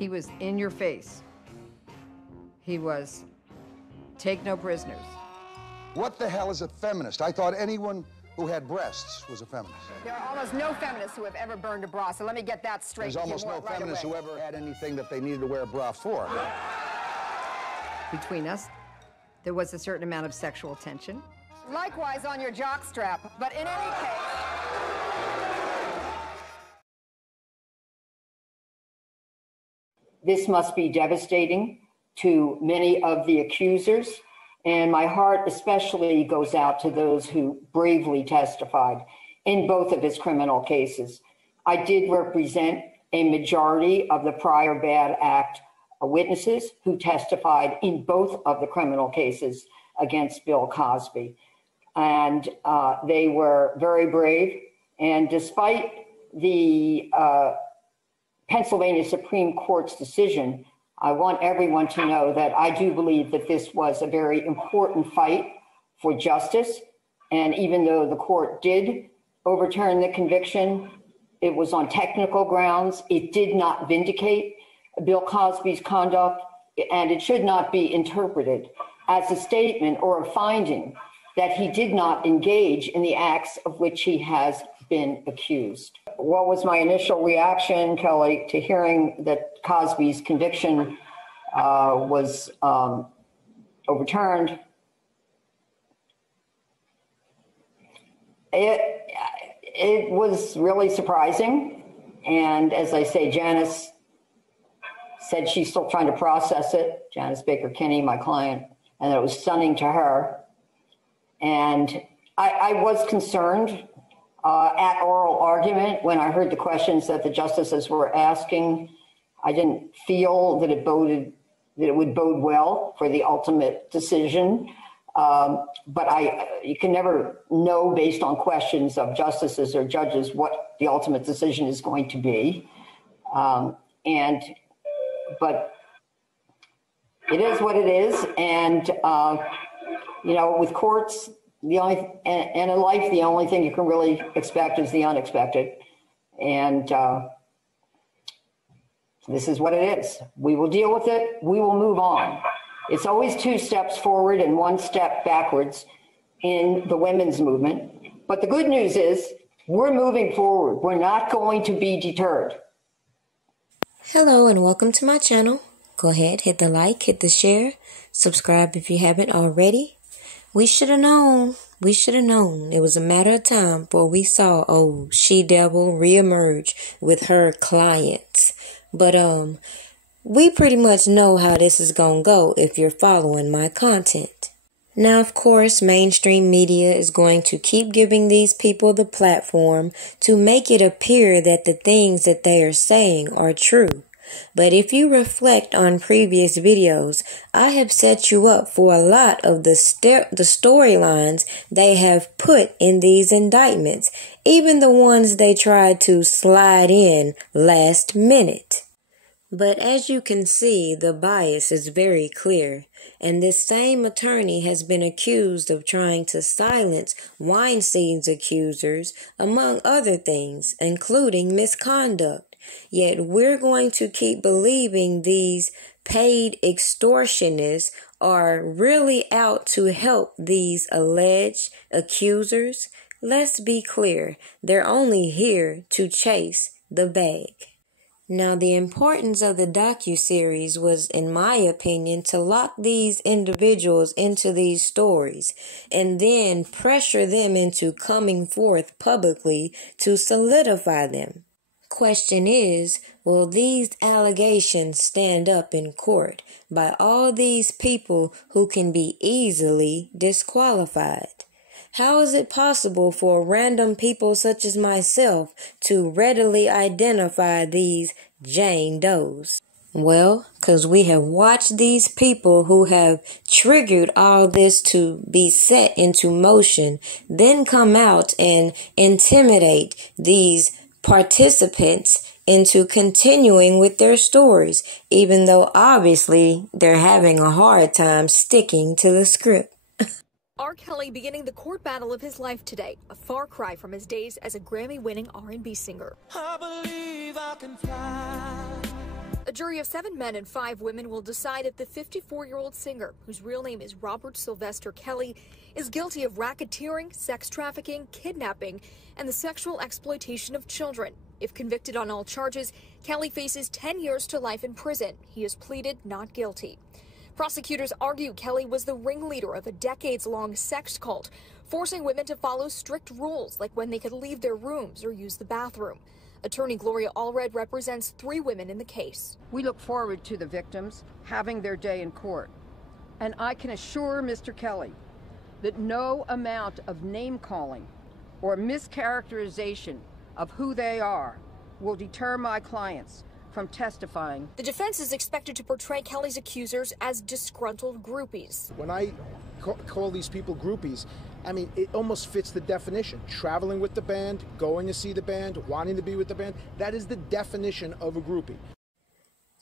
He was in your face. He was take no prisoners. What the hell is a feminist? I thought anyone who had breasts was a feminist. There are almost no feminists who have ever burned a bra, so let me get that straight. There's almost no feminists who ever had anything that they needed to wear a bra for. Between us, there was a certain amount of sexual tension. Likewise on your jockstrap, but in any case... This must be devastating to many of the accusers, and my heart especially goes out to those who bravely testified in both of his criminal cases. I did represent a majority of the prior bad act witnesses who testified in both of the criminal cases against Bill Cosby. And they were very brave. And despite the Pennsylvania Supreme Court's decision, I want everyone to know that I do believe that this was a very important fight for justice. And even though the court did overturn the conviction, it was on technical grounds. It did not vindicate Bill Cosby's conduct, and it should not be interpreted as a statement or a finding that he did not engage in the acts of which he has been accused. What was my initial reaction, Kelly, to hearing that Cosby's conviction was overturned? It was really surprising. And as I say, Janice said she's still trying to process it, Janice Baker Kinney, my client, and it was stunning to her. And I was concerned at oral argument when I heard the questions that the justices were asking. I didn't feel that it would bode well for the ultimate decision. But you can never know based on questions of justices or judges what the ultimate decision is going to be. But it is what it is. And, with courts, and in life, the only thing you can really expect is the unexpected. And this is what it is. We will deal with it. We will move on. It's always 2 steps forward and 1 step backwards in the women's movement. But the good news is we're moving forward. We're not going to be deterred. Hello and welcome to my channel. Go ahead, hit the like, hit the share, subscribe if you haven't already. We should have known. We should have known. It was a matter of time before we saw old she-devil reemerge with her clients. But we pretty much know how this is gonna go if you're following my content. Now, of course, mainstream media is going to keep giving these people the platform to make it appear that the things that they are saying are true. But if you reflect on previous videos, I have set you up for a lot of the storylines they have put in these indictments, even the ones they tried to slide in last minute. But as you can see, the bias is very clear, and this same attorney has been accused of trying to silence Weinstein's accusers, among other things, including misconduct. Yet we're going to keep believing these paid extortionists are really out to help these alleged accusers. Let's be clear, they're only here to chase the bag. Now, the importance of the docuseries was, in my opinion, to lock these individuals into these stories and then pressure them into coming forth publicly to solidify them. Question is, will these allegations stand up in court by all these people who can be easily disqualified? How is it possible for random people such as myself to readily identify these Jane Does? Well, because we have watched these people who have triggered all this to be set into motion, then come out and intimidate these participants into continuing with their stories, even though obviously they're having a hard time sticking to the script. R. Kelly beginning the court battle of his life today, a far cry from his days as a Grammy-winning R&B singer. I believe I can fly. A jury of 7 men and 5 women will decide if the 54-year-old singer, whose real name is Robert Sylvester Kelly, is guilty of racketeering, sex trafficking, kidnapping, and the sexual exploitation of children. If convicted on all charges, Kelly faces 10 years to life in prison. He has pleaded not guilty. Prosecutors argue Kelly was the ringleader of a decades-long sex cult, forcing women to follow strict rules, like when they could leave their rooms or use the bathroom. Attorney Gloria Allred represents 3 women in the case. We look forward to the victims having their day in court. And I can assure Mr. Kelly that no amount of name-calling or mischaracterization of who they are will deter my clients from testifying. The defense is expected to portray Kelly's accusers as disgruntled groupies. When I call these people groupies, I mean, it almost fits the definition. Traveling with the band, going to see the band, wanting to be with the band, that is the definition of a groupie.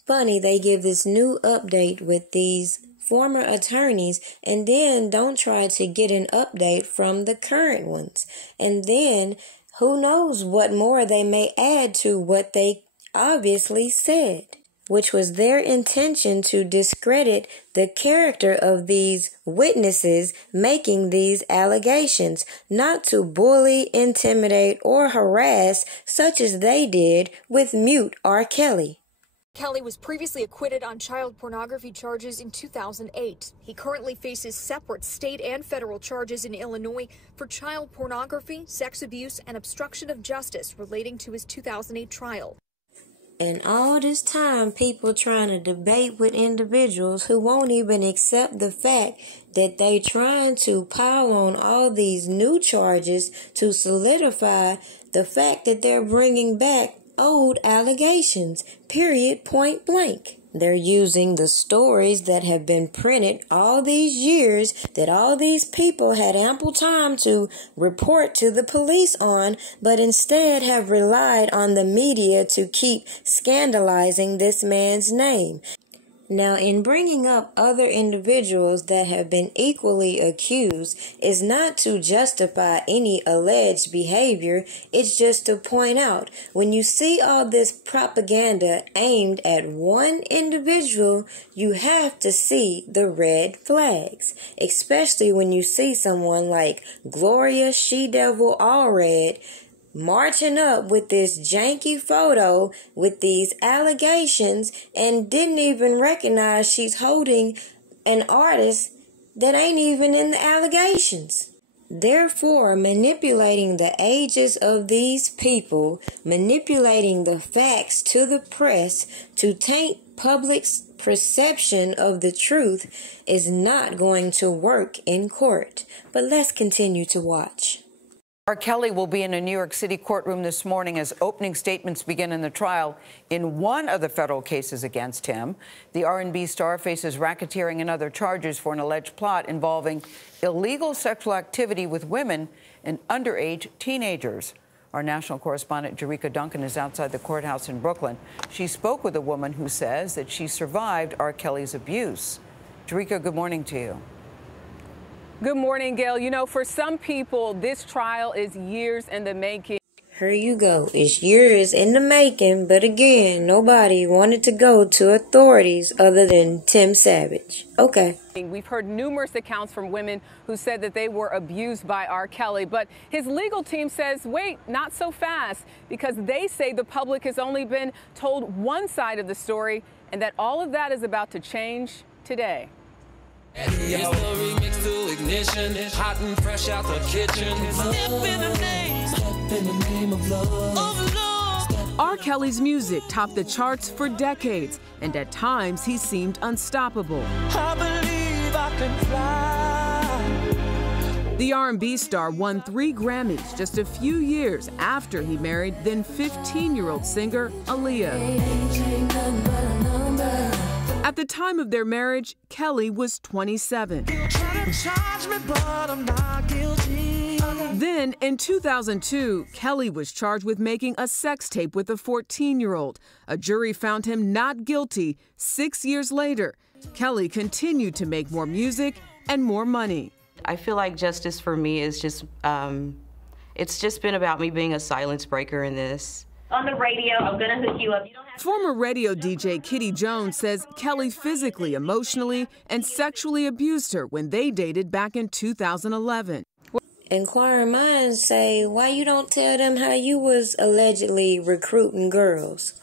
Funny, they give this new update with these former attorneys and then don't try to get an update from the current ones. And then who knows what more they may add to what they obviously said, which was their intention to discredit the character of these witnesses making these allegations, not to bully, intimidate, or harass such as they did with mute R. Kelly. Kelly was previously acquitted on child pornography charges in 2008. He currently faces separate state and federal charges in Illinois for child pornography, sex abuse, and obstruction of justice relating to his 2008 trial. And all this time, people trying to debate with individuals who won't even accept the fact that they trying to pile on all these new charges to solidify the fact that they're bringing back old allegations, period, point blank. They're using the stories that have been printed all these years that all these people had ample time to report to the police on, but instead have relied on the media to keep scandalizing this man's name. Now, in bringing up other individuals that have been equally accused is not to justify any alleged behavior, it's just to point out when you see all this propaganda aimed at one individual, you have to see the red flags, especially when you see someone like Gloria She-Devil Allred marching up with this janky photo with these allegations and didn't even recognize she's holding an artist that ain't even in the allegations. Therefore, manipulating the ages of these people, manipulating the facts to the press to taint public's perception of the truth is not going to work in court. But let's continue to watch. R. Kelly will be in a New York City courtroom this morning as opening statements begin in the trial in one of the federal cases against him. The R&B star faces racketeering and other charges for an alleged plot involving illegal sexual activity with women and underage teenagers. Our national correspondent, Jerika Duncan, is outside the courthouse in Brooklyn. She spoke with a woman who says that she survived R. Kelly's abuse. Jerika, good morning to you. Good morning, Gail. You know, for some people, this trial is years in the making. Here you go. It's years in the making, but again, nobody wanted to go to authorities other than Tim Savage. Okay. We've heard numerous accounts from women who said that they were abused by R. Kelly, but his legal team says, wait, not so fast, because they say the public has only been told one side of the story and that all of that is about to change today. It's the remix to ignition, hot and fresh out the kitchen. Step in the name of love. R. Kelly's music topped the charts for decades, and at times he seemed unstoppable. I believe I can fly. The R&B star won 3 Grammys just a few years after he married then 15-year-old singer Allred. At the time of their marriage, Kelly was 27. Then, in 2002, Kelly was charged with making a sex tape with a 14-year-old. A jury found him not guilty 6 years later. Kelly continued to make more music and more money. I feel like justice for me is just, it's just been about me being a silence breaker in this. on the radio. I'm going to hook you up. You don't have Former radio DJ Kitty Jones says Kelly physically, emotionally, and sexually abused her when they dated back in 2011. Inquiring minds say, why you don't tell them how you was allegedly recruiting girls?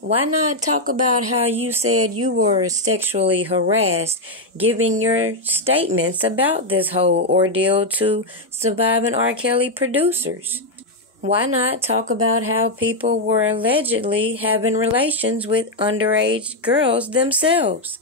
Why not talk about how you said you were sexually harassed, giving your statements about this whole ordeal to surviving R. Kelly producers? Why not talk about how people were allegedly having relations with underage girls themselves?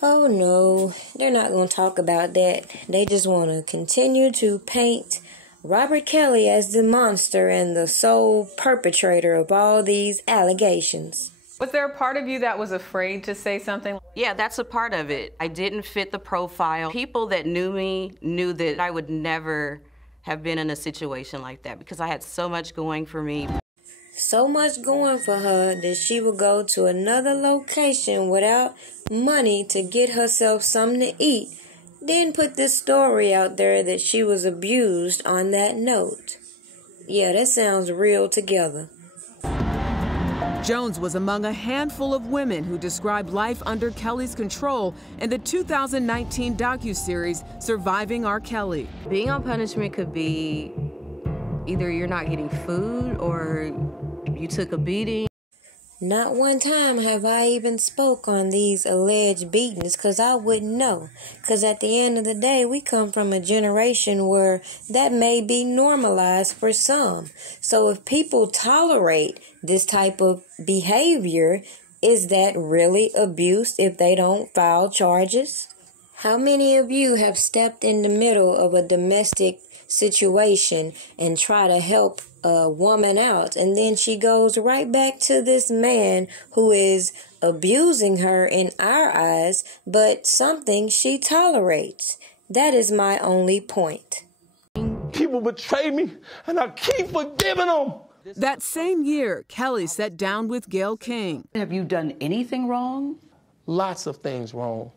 Oh no, they're not going to talk about that. They just want to continue to paint Robert Kelly as the monster and the sole perpetrator of all these allegations. Was there a part of you that was afraid to say something? Yeah, that's a part of it. I didn't fit the profile. People that knew me knew that I would never have been in a situation like that because I had so much going for me. So much going for her that she would go to another location without money to get herself something to eat, then put this story out there that she was abused on that note. Yeah, that sounds real together. Jones was among a handful of women who described life under Kelly's control in the 2019 docuseries Surviving R. Kelly. Being on punishment could be either you're not getting food or you took a beating. Not one time have I even spoke on these alleged beatings because I wouldn't know. Because at the end of the day, we come from a generation where that may be normalized for some. So if people tolerate this type of behavior, is that really abuse if they don't file charges? How many of you have stepped in the middle of a domestic situation and try to help a woman out, and then she goes right back to this man who is abusing her in our eyes, but something she tolerates? That is my only point. People betray me, and I keep forgiving them. That same year, Kelly sat down with Gayle King. Have you done anything wrong? Lots of things wrong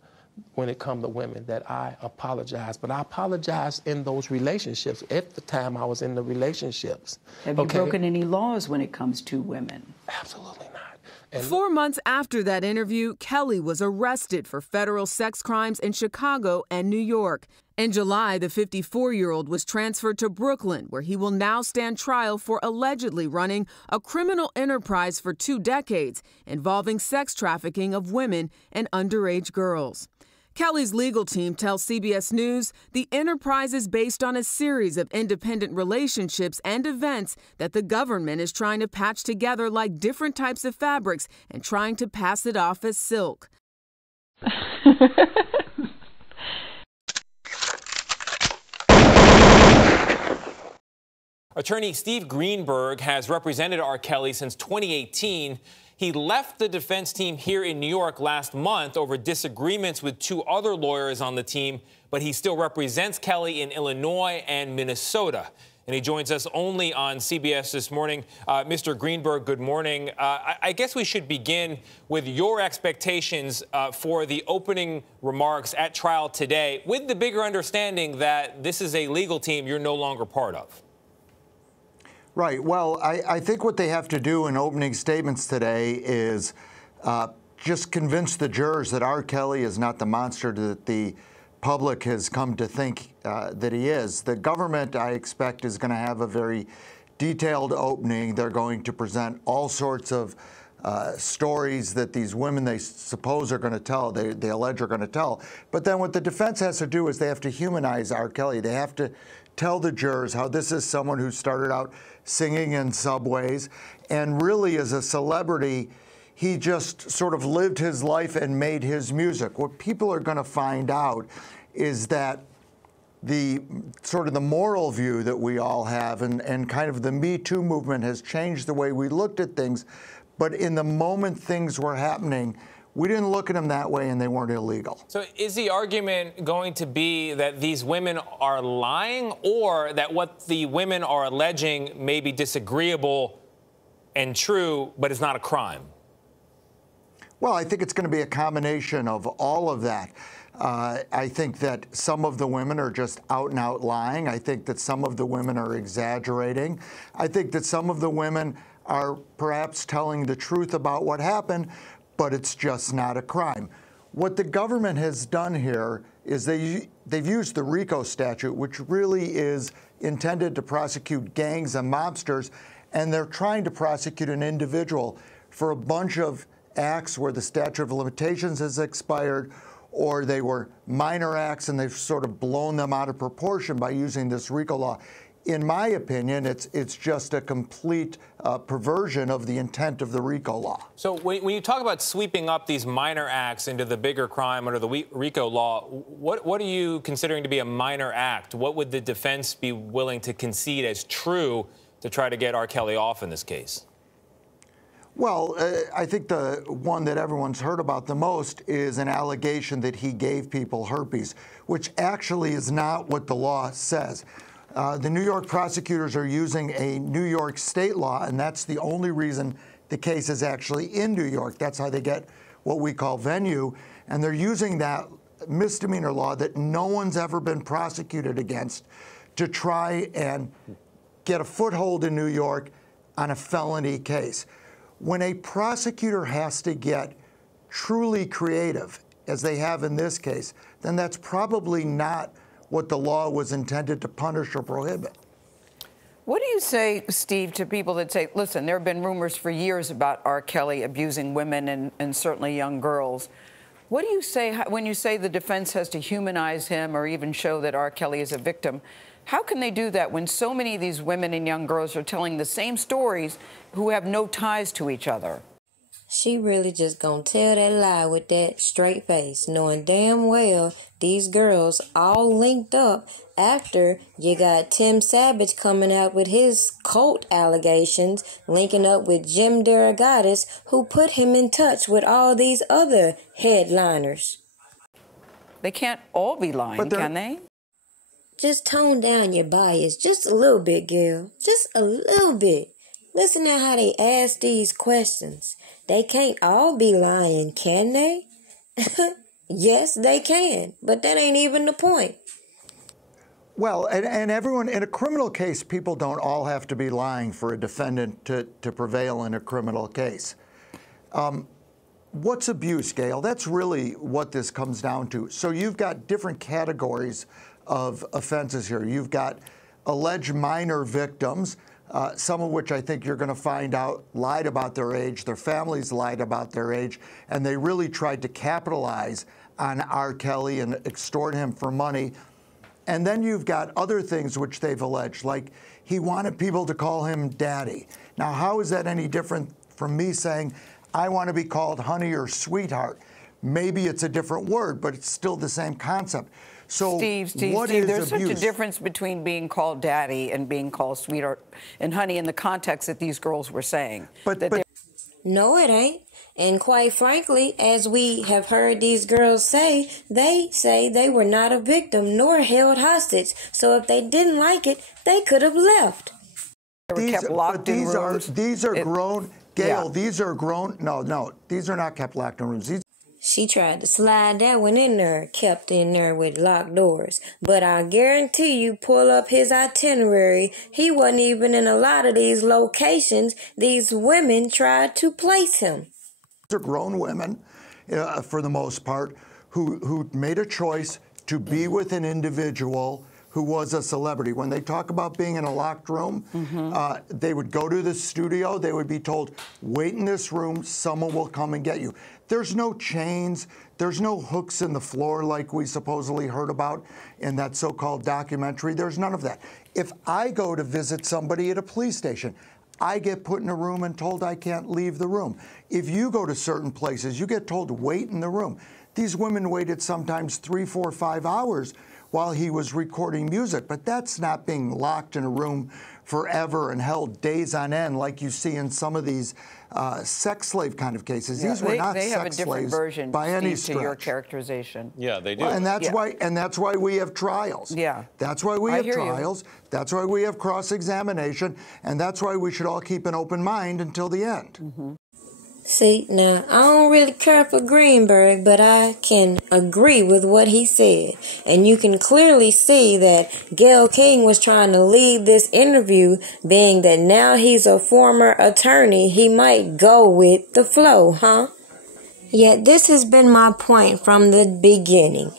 when it comes to women that I apologize. But I apologize in those relationships at the time I was in the relationships. Have you broken any laws when it comes to women? Absolutely not. And 4 months after that interview, Kelly was arrested for federal sex crimes in Chicago and New York. In July, the 54-year-old was transferred to Brooklyn, where he will now stand trial for allegedly running a criminal enterprise for 2 decades involving sex trafficking of women and underage girls. Kelly's legal team tells CBS News the enterprise is based on a series of independent relationships and events that the government is trying to patch together like different types of fabrics and trying to pass it off as silk. Attorney Steve Greenberg has represented R. Kelly since 2018. He left the defense team here in New York last month over disagreements with 2 other lawyers on the team, but he still represents Kelly in Illinois and Minnesota. And he joins us only on CBS this morning. Mr. Greenberg, good morning. I guess we should begin with your expectations for the opening remarks at trial today, with the bigger understanding that this is a legal team you're no longer part of. Right. Well, I think what they have to do in opening statements today is just convince the jurors that R. Kelly is not the monster that the public has come to think that he is. The government, I expect, is going to have a very detailed opening. They're going to present all sorts of stories that these women they suppose are going to tell, they allege are going to tell. But then what the defense has to do is they have to humanize R. Kelly. They have to tell the jurors how this is someone who started out singing in subways and really as a celebrity, he just sort of lived his life and made his music. What people are going to find out is that the sort of the moral view that we all have and kind of the Me Too movement has changed the way we looked at things. But in the moment things were happening, we didn't look at them that way and they weren't illegal. So is the argument going to be that these women are lying, or that what the women are alleging may be disagreeable and true, but it's not a crime? Well, I think it's going to be a combination of all of that. I think that some of the women are just out and out lying. I think that some of the women are exaggerating. I think that some of the women are perhaps telling the truth about what happened, but it's just not a crime. What the government has done here is they've used the RICO statute, which really is intended to prosecute gangs and mobsters, and they're trying to prosecute an individual for a bunch of acts where the statute of limitations has expired, or they were minor acts and they've sort of blown them out of proportion by using this RICO law. In my opinion, it's just a complete perversion of the intent of the RICO law. So when you talk about sweeping up these minor acts into the bigger crime under the RICO law, what are you considering to be a minor act? What would the defense be willing to concede as true to try to get R. Kelly off in this case? Well, I think the one that everyone's heard about the most is an allegation that he gave people herpes, which actually is not what the law says. The New York prosecutors are using a New York state law, and that's the only reason the case is actually in New York. That's how they get what we call venue, and they're using that misdemeanor law that no one's ever been prosecuted against to try and get a foothold in New York on a felony case. When a prosecutor has to get truly creative, as they have in this case, then that's probably not what the law was intended to punish or prohibit. What do you say, Steve, to people that say, listen, there have been rumors for years about R. Kelly abusing women and certainly young girls. What do you say when you say the defense has to humanize him or even show that R. Kelly is a victim? How can they do that when so many of these women and young girls are telling the same stories who have no ties to each other? She really just gonna tell that lie with that straight face, knowing damn well these girls all linked up after you got Tim Savage coming out with his cult allegations, linking up with Jim Derogatis, who put him in touch with all these other headliners. They can't all be lying, can they? Just tone down your bias just a little bit, Gail. Just a little bit. Listen to how they ask these questions. They can't all be lying, can they? Yes, they can, but that ain't even the point. Well, and everyone, in a criminal case, people don't all have to be lying for a defendant to prevail in a criminal case. What's abuse, Gail? That's really what this comes down to. So you've got different categories of offenses here. You've got alleged minor victims, some of which I think you're going to find out lied about their age, their families lied about their age, and they really tried to capitalize on R. Kelly and extort him for money. And then you've got other things which they've alleged, like he wanted people to call him daddy. Now, how is that any different from me saying, I want to be called honey or sweetheart? Maybe it's a different word, but it's still the same concept. So Steve, there's such a difference between being called daddy and being called sweetheart and honey in the context that these girls were saying. No, it ain't. And quite frankly, as we have heard these girls say they were not a victim nor held hostage. So if they didn't like it, they could have left. They were kept locked in rooms. These are grown, Gail, yeah. These are grown, no, these are not kept locked in rooms. She tried to slide that one in there, kept in there with locked doors. But I guarantee you, pull up his itinerary, he wasn't even in a lot of these locations these women tried to place him. They're grown women, for the most part, who made a choice to be with an individual who was a celebrity. When they talk about being in a locked room, they would go to the studio, they would be told, wait in this room, someone will come and get you. There's no chains, there's no hooks in the floor like we supposedly heard about in that so-called documentary. There's none of that. If I go to visit somebody at a police station, I get put in a room and told I can't leave the room. If you go to certain places, you get told to wait in the room. These women waited sometimes 3, 4, 5 hours while he was recording music, but that's not being locked in a room forever and held days on end like you see in some of these sex slave kind of cases. Yeah, these were not they sex have a different slaves version, by any Steve, stretch. to your characterization. Yeah, they do. Well, and that's why we have trials. Yeah. That's why we have trials. That's why we have cross-examination, and that's why we should all keep an open mind until the end. See, now, I don't really care for Greenberg, but I can agree with what he said. And you can clearly see that Gayle King was trying to lead this interview, being that now he's a former attorney, he might go with the flow, huh? Yet this has been my point from the beginning.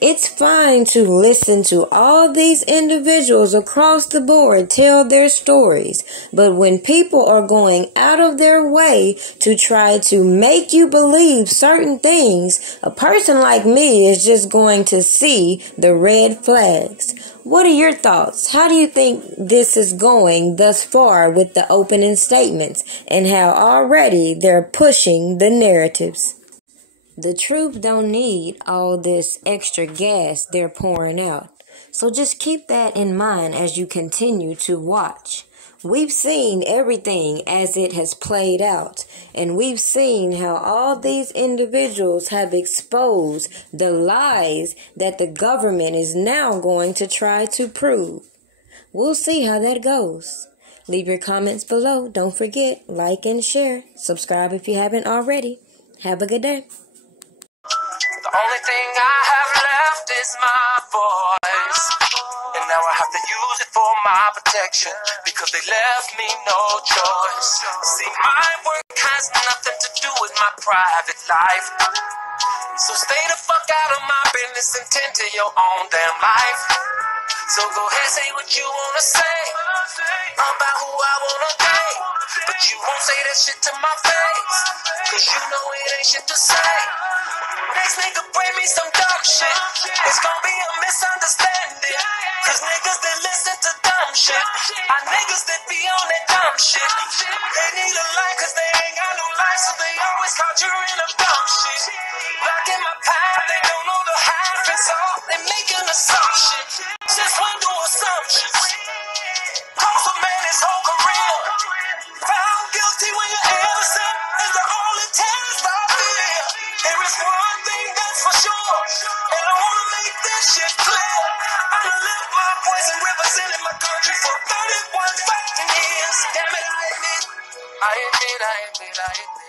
It's fine to listen to all these individuals across the board tell their stories, but when people are going out of their way to try to make you believe certain things, a person like me is just going to see the red flags. What are your thoughts? How do you think this is going thus far with the opening statements and how already they're pushing the narratives? The truth don't need all this extra gas they're pouring out. So just keep that in mind as you continue to watch. We've seen everything as it has played out, and we've seen how all these individuals have exposed the lies that the government is now going to try to prove. We'll see how that goes. Leave your comments below. Don't forget, like and share. Subscribe if you haven't already. Have a good day. The only thing I have left is my voice, and now I have to use it for my protection, because they left me no choice. See, my work has nothing to do with my private life, so stay the fuck out of my business and tend to your own damn life. So go ahead, say what you wanna say about who I wanna date, but you won't say that shit to my face, cause you know it ain't shit to say. Next nigga bring me some dumb shit, it's gonna be a misunderstanding, cause niggas that listen to dumb shit are niggas that be on that dumb shit. They need a life cause they ain't got no life, so they always conjuring up dumb shit. Blocking my path, they don't know the half, and so they making assumptions. Just one do assumptions. Cost a man his whole career. Found guilty when you're innocent is the only test I fear. There is one thing that's for sure, and I wanna make this shit clear. I done lived my voice and represented my country for 31 fucking years. Damn it, I admit.